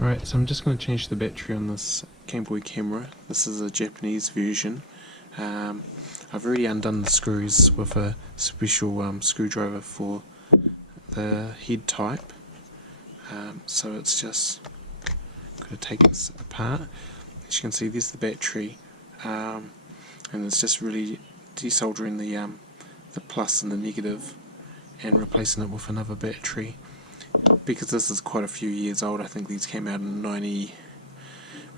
Alright, so I'm just going to change the battery on this Gameboy camera. This is a Japanese version. I've already undone the screws with a special screwdriver for the head type. So it's just got to take this apart. As you can see, there's the battery, and it's just really desoldering the plus and the negative and replacing it with another battery. Because this is quite a few years old, I think these came out in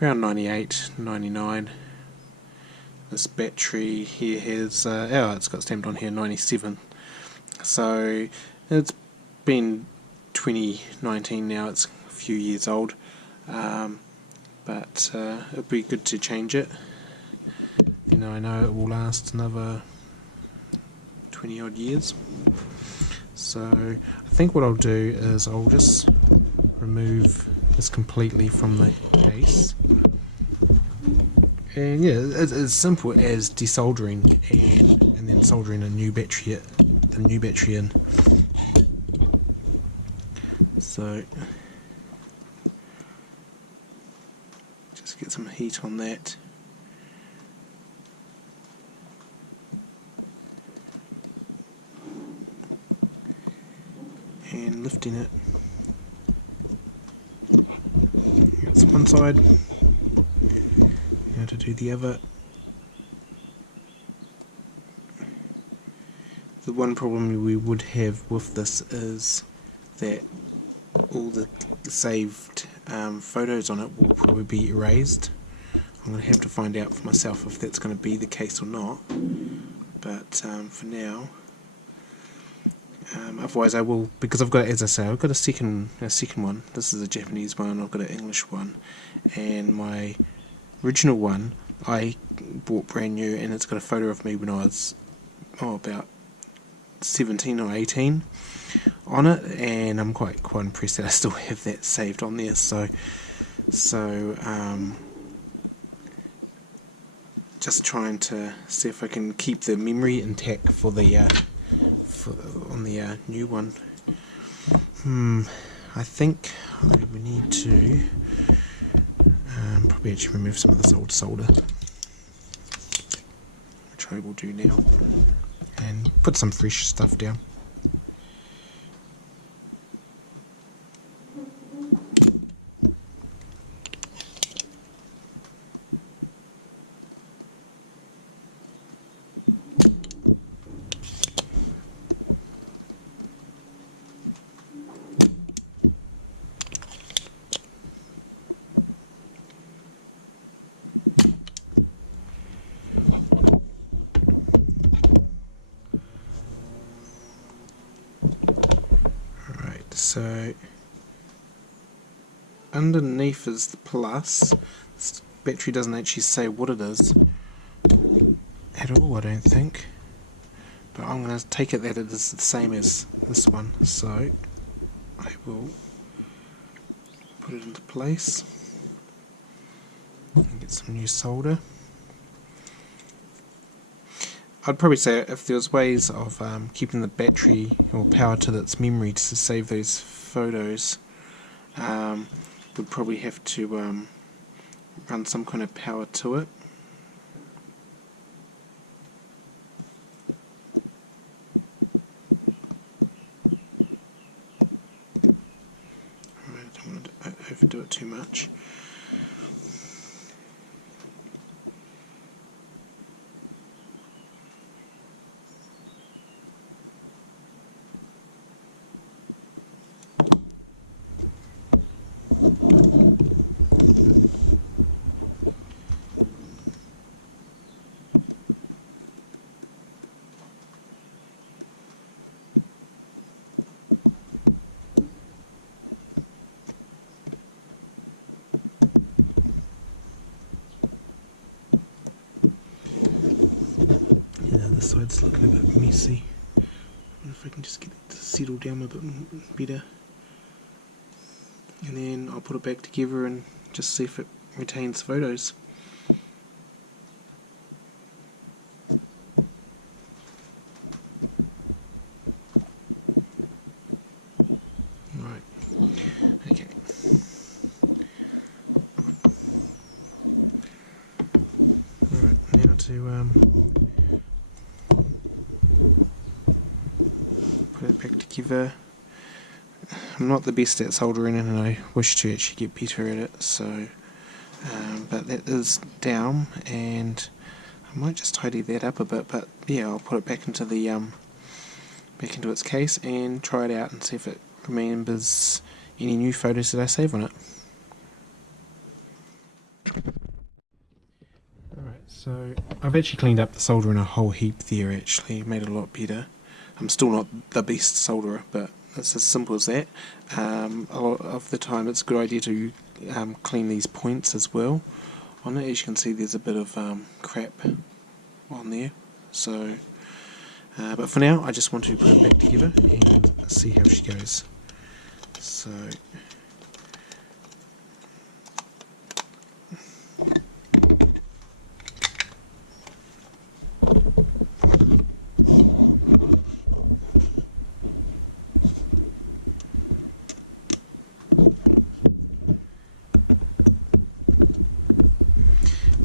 around 98, 99. This battery here has, it's got stamped on here 97. So it's been 2019 now, it's a few years old. But it'd be good to change it. I know it will last another 20 odd years. So I think what I'll do is I'll just remove this completely from the case, and yeah, it's as simple as desoldering and then soldering the new battery in. So just get some heat on that. And lifting it. That's one side. Now to do the other. The one problem we would have with this is that all the saved photos on it will probably be erased. I'm going to have to find out for myself if that's going to be the case or not. But for now. Otherwise I will, because I've got, as I say, I've got a second one. This is a Japanese one, I've got an English one, and my original one I bought brand new, and it's got a photo of me when I was about 17 or 18 on it, and I'm quite impressed that I still have that saved on there. So just trying to see if I can keep the memory intact for the on the new one. I think we need to probably actually remove some of this old solder, which I will do now, and put some fresh stuff down. So underneath is the plus. This battery doesn't actually say what it is at all, I don't think, but I'm going to take it that it is the same as this one, so I will put it into place and get some new solder. I'd probably say if there was ways of keeping the battery or power to its memory to save those photos, would probably have to run some kind of power to it. Alright, I don't want to overdo it too much. The side's looking a bit messy. I wonder if I can just get it to settle down a bit better, and then I'll put it back together and just see if it retains photos. Right, okay. Put it back together. I'm not the best at soldering and I wish to actually get better at it, so but that is down, and I might just tidy that up a bit, but yeah, I'll put it back into the back into its case and try it out and see if it remembers any new photos that I save on it. Alright, so I've actually cleaned up the soldering a whole heap there, actually made it a lot better. I'm still not the best solderer, but it's as simple as that. A lot of the time it's a good idea to clean these points as well on it. As you can see, there's a bit of crap on there, so but for now I just want to put it back together and see how she goes. So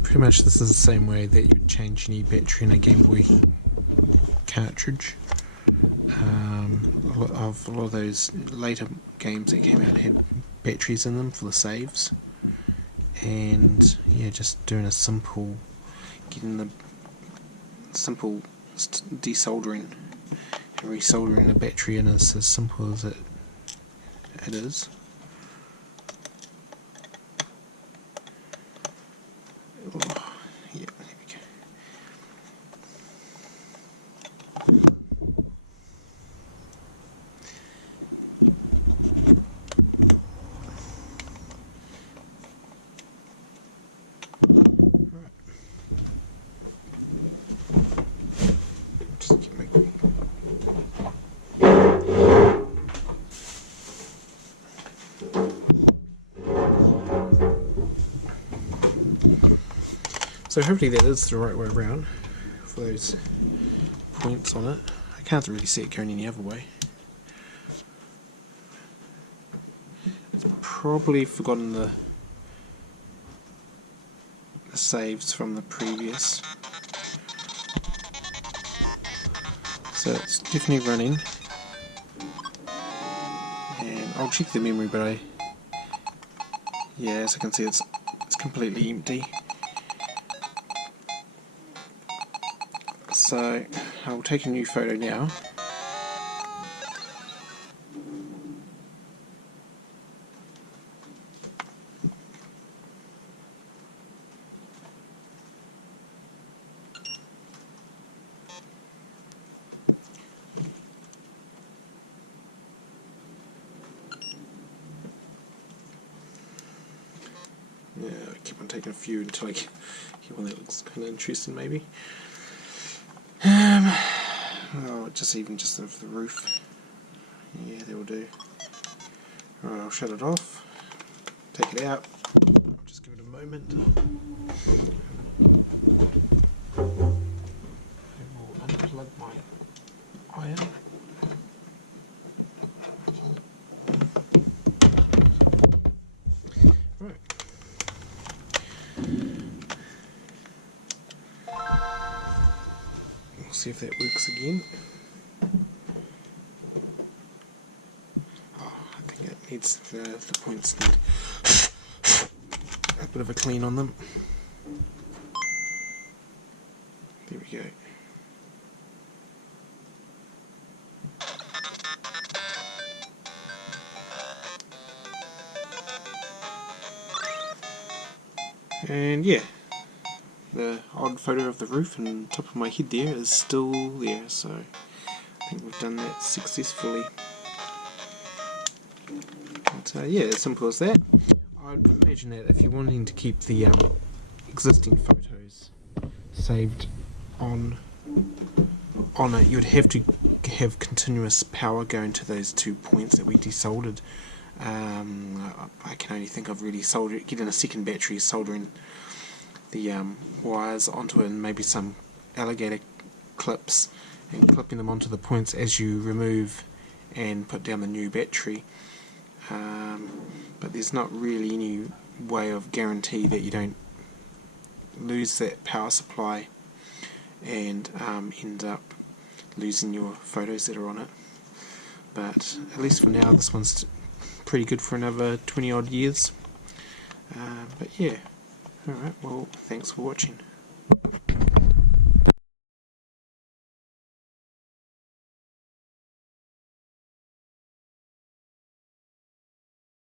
pretty much this is the same way that you'd change any battery in a Gameboy cartridge. A lot of those later games that came out had batteries in them for the saves, and yeah, just doing a simple, getting the simple desoldering and resoldering the battery in is as simple as it is. Oh, yeah, there we go. Just keep making. So hopefully that is the right way around for those points on it. I can't really see it going any other way. It's probably forgotten the saves from the previous. So it's definitely running. And I'll check the memory, but yeah, as I can see it's completely empty. So I'll take a new photo now. Yeah, I keep on taking a few until I get one that looks kind of interesting, maybe. Oh, just of the roof. Yeah, that will do. Alright, I'll shut it off. Take it out. Just give it a moment. I will unplug my iron. Right. We'll see if that works again. Oh, I think it needs the points need a bit of a clean on them. There we go. And yeah, the odd photo of the roof and top of my head there is still there, so I think we've done that successfully. But yeah, as simple as that. I'd imagine that if you're wanting to keep the existing photos saved on it, you'd have to have continuous power going to those 2 points that we desoldered. I can only think of really getting a second battery, soldering the wires onto it, and maybe some alligator clips, and clipping them onto the points as you remove and put down the new battery. But there's not really any way of guarantee that you don't lose that power supply and end up losing your photos that are on it. But at least for now, this one's pretty good for another 20 odd years. But yeah, alright, well, thanks for watching.